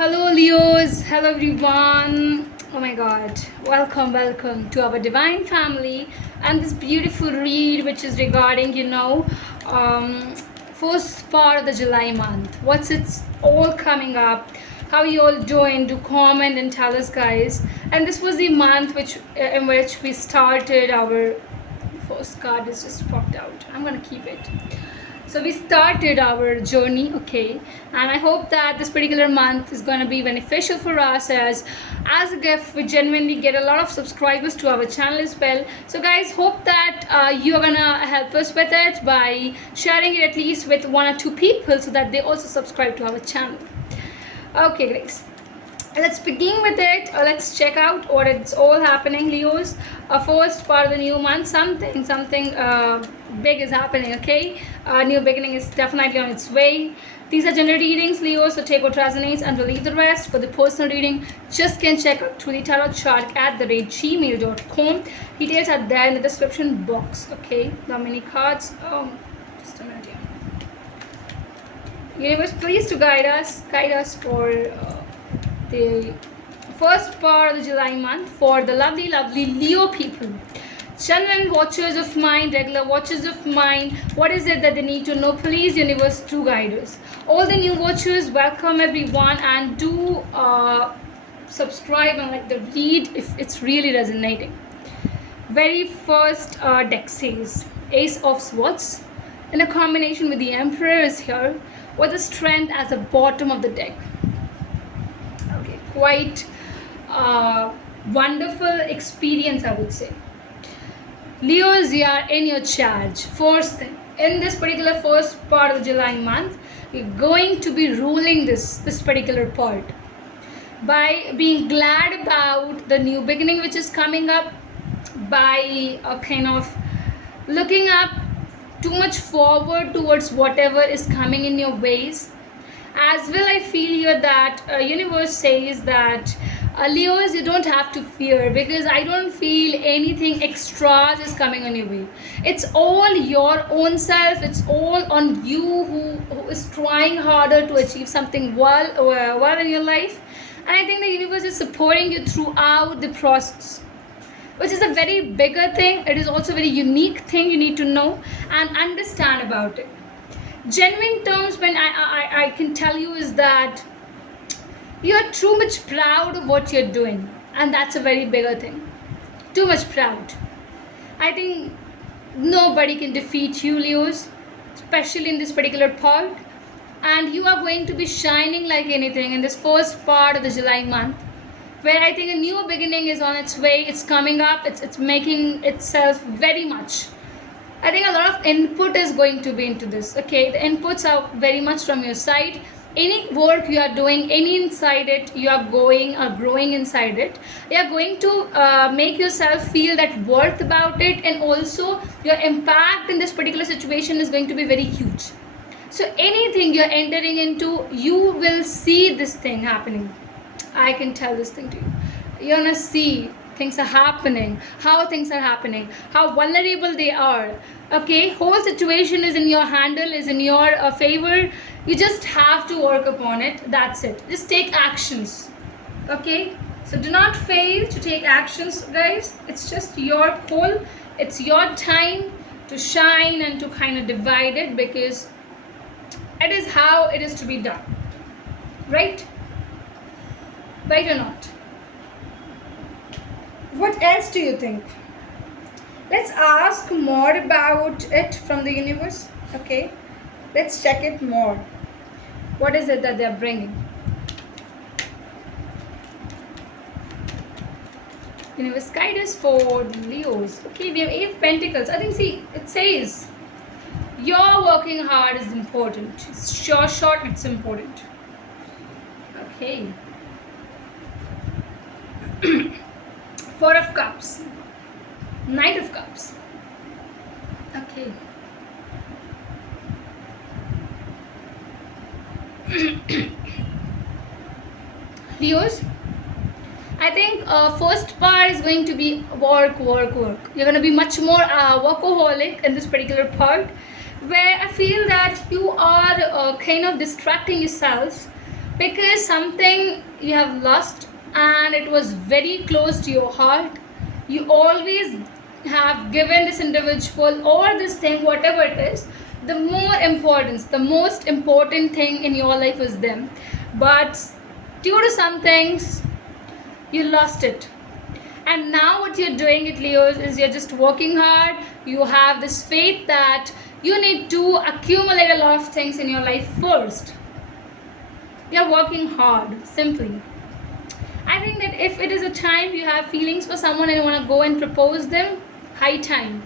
Hello, Leos. Hello, everyone. Oh my God. Welcome to our divine family and this beautiful read, which is regarding, um, first part of the July month. What's it's all coming up? How you all doing? Do comment and tell us, guys. And this was the month in which we started our first card is just popped out. I'm gonna keep it. So we started our journey, okay, and I hope that this particular month is going to be beneficial for us as a gift. We genuinely get a lot of subscribers to our channel as well. So guys, hope that you're gonna help us with it by sharing it at least with one or two people so that they also subscribe to our channel. Okay guys, let's begin with it. Let's check out what it's all happening, Leos. First part of the new month, something big is happening, okay. New beginning is definitely on its way. These are general readings, Leo, so take what resonates and leave the rest. For the personal reading, just can check out through the tarot chart at @gmail.com. Details are there in the description box, okay. The mini cards, just a minute here. Universe, please to guide us for the first part of the July month for the lovely Leo people. Genuine watchers of mine, regular watchers of mine, what is it that they need to know? Please, universe, to guide us. All the new watchers, welcome everyone, and do subscribe and like the read if it's really resonating. Very first deck says Ace of Swords in a combination with the Emperor is here with the Strength as the bottom of the deck. Okay, quite wonderful experience, I would say. Leos, you are in your charge. First thing, in this particular first part of the July month, you're going to be ruling this particular part by being glad about the new beginning which is coming up, by kind of looking up too much forward towards whatever is coming in your ways. As well, I feel here that universe says that Leos, you don't have to fear, because I don't feel anything extras is coming on your way. It's all your own self. It's all on you who is trying harder to achieve something well in your life. And I think the universe is supporting you throughout the process, which is a very bigger thing. It is also a very unique thing you need to know and understand about it. Genuine terms, when I can tell you, is that you're too much proud of what you're doing, and that's a very bigger thing. Too much proud. I think nobody can defeat you, Leos, especially in this particular part, and you are going to be shining like anything in this first part of the July month, where I think a new beginning is on its way. It's coming up. It's making itself very much. I think a lot of input is going to be into this, okay. The inputs are very much from your side. Any work you are doing, any inside it, you are going or growing inside it. You are going to make yourself feel that worth about it, and also your impact in this particular situation is going to be very huge. So anything you're entering into, you will see this thing happening. I can tell this thing to you. You're gonna see things are happening, how things are happening, how vulnerable they are. Okay, whole situation is in your handle, is in your favor. You just have to work upon it. That's it. Just take actions. Okay, so do not fail to take actions, guys. It's just your call. It's your time to shine and to kind of divide it, because it is how it is to be done, right or not? What else do you think? Let's ask more about it from the universe. Okay, let's check it more. What is it that they're bringing? Universe, guide us for Leos. Okay, we have 8 of Pentacles. I think, see, it says your working hard is important. It's short, it's important. Okay. Four of Cups, Knight of Cups. Okay. Leos, I think first part is going to be work. You're going to be much more workaholic in this particular part, where I feel that you are kind of distracting yourself because something you have lost and it was very close to your heart. You always have given this individual or this thing, whatever it is, the more importance, the most important thing in your life is them. But due to some things, you lost it. And now what you're doing it, Leos, is you're just working hard. You have this faith that you need to accumulate a lot of things in your life first. You're working hard, simply. I think that if it is a time you have feelings for someone and you want to go and propose them, high time.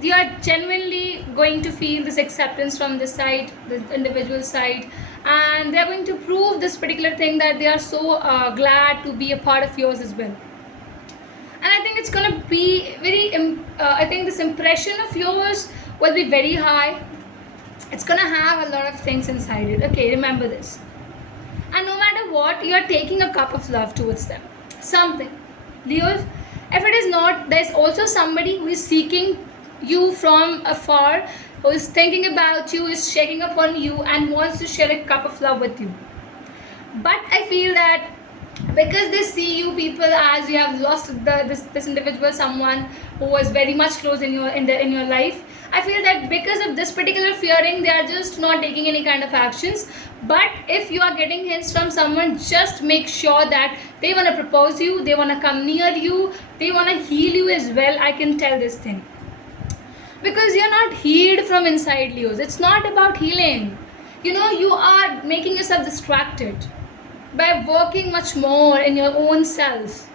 You are genuinely going to feel this acceptance from this side, the individual side, and they're going to prove this particular thing that they are so glad to be a part of yours as well. And I think it's going to be very, I think this impression of yours will be very high. It's going to have a lot of things inside it. Okay, remember this. And no matter what, you are taking a cup of love towards them. Something. Leos, if it is not, there's also somebody who is seeking you from afar, who is thinking about you, is checking upon you and wants to share a cup of love with you. But I feel that because they see you people as you have lost this individual, someone who was very much close in your life, I feel that because of this particular fearing, they are just not taking any kind of actions. But if you are getting hints from someone, just make sure that they want to propose you, they want to come near you, they want to heal you as well. I can tell this thing, because you're not healed from inside, Leos. It's not about healing. You are making yourself distracted by working much more in your own self.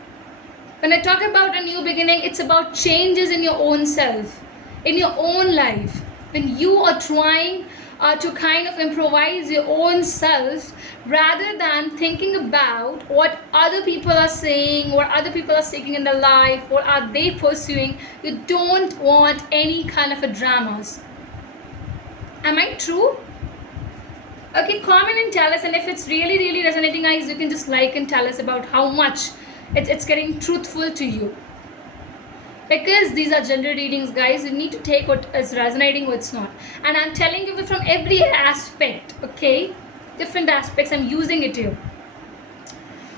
When I talk about a new beginning, it's about changes in your own self, in your own life. When you are trying to kind of improvise your own self, rather than thinking about what other people are saying, what other people are seeking in their life, what are they pursuing. You don't want any kind of a dramas. Am I true? Okay, comment and tell us, and if it's really, really resonating, guys, you can just like and tell us about how much it's getting truthful to you. Because these are general readings, guys, you need to take what is resonating, what's not. And I'm telling you from every aspect, okay? Different aspects, I'm using it here.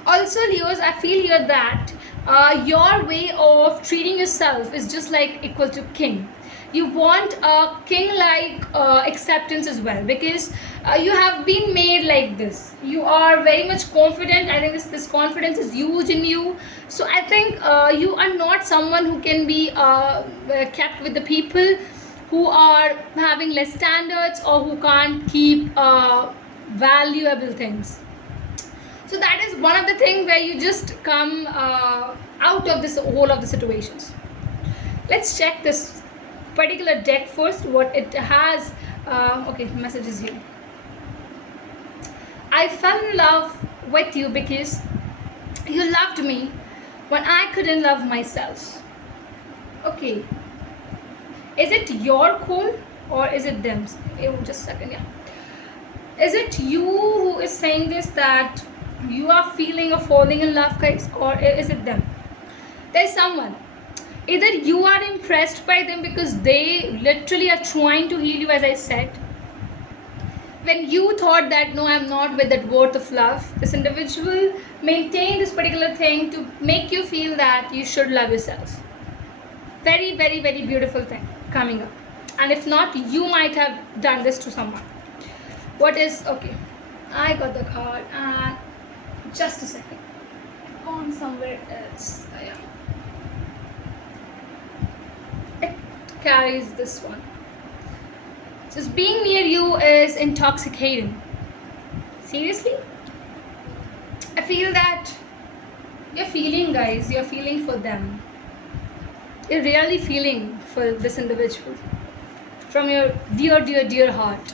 Also, Leos, I feel here that your way of treating yourself is just like equal to king. You want a king-like acceptance as well, because you have been made like this. You are very much confident. I think this confidence is huge in you. So I think you are not someone who can be kept with the people who are having less standards or who can't keep valuable things. So that is one of the things where you just come out of this whole of the situations. Let's check this particular deck first, what it has. Okay, message is here. I fell in love with you because you loved me when I couldn't love myself. Okay, is it your call or is it them? Just a second, yeah. Is it you who is saying this, that you are feeling or falling in love, guys, or is it them? There's someone. Either you are impressed by them because they literally are trying to heal you, as I said. When you thought that, no, I'm not with that worth of love, this individual maintained this particular thing to make you feel that you should love yourself. Very, very, very beautiful thing coming up. And if not, you might have done this to someone. What is, okay, I got the card, and just a second, gone somewhere else. Yeah. It carries this one. Just being near you is intoxicating. Seriously? I feel that you're feeling, guys, you're feeling for them. You're really feeling for this individual from your dear, dear, dear heart.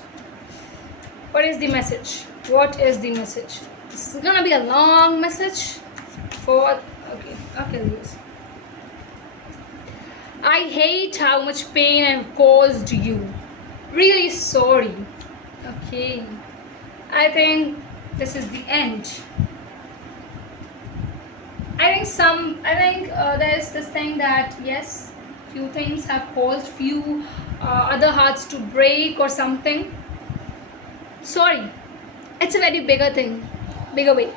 What is the message? What is the message? This is gonna be a long message for, okay, Leos. I hate how much pain I've caused you. Really sorry. Okay, I think this is the end. I think there's this thing that, yes, few things have caused other hearts to break or something. Sorry. it's a very bigger thing, bigger way.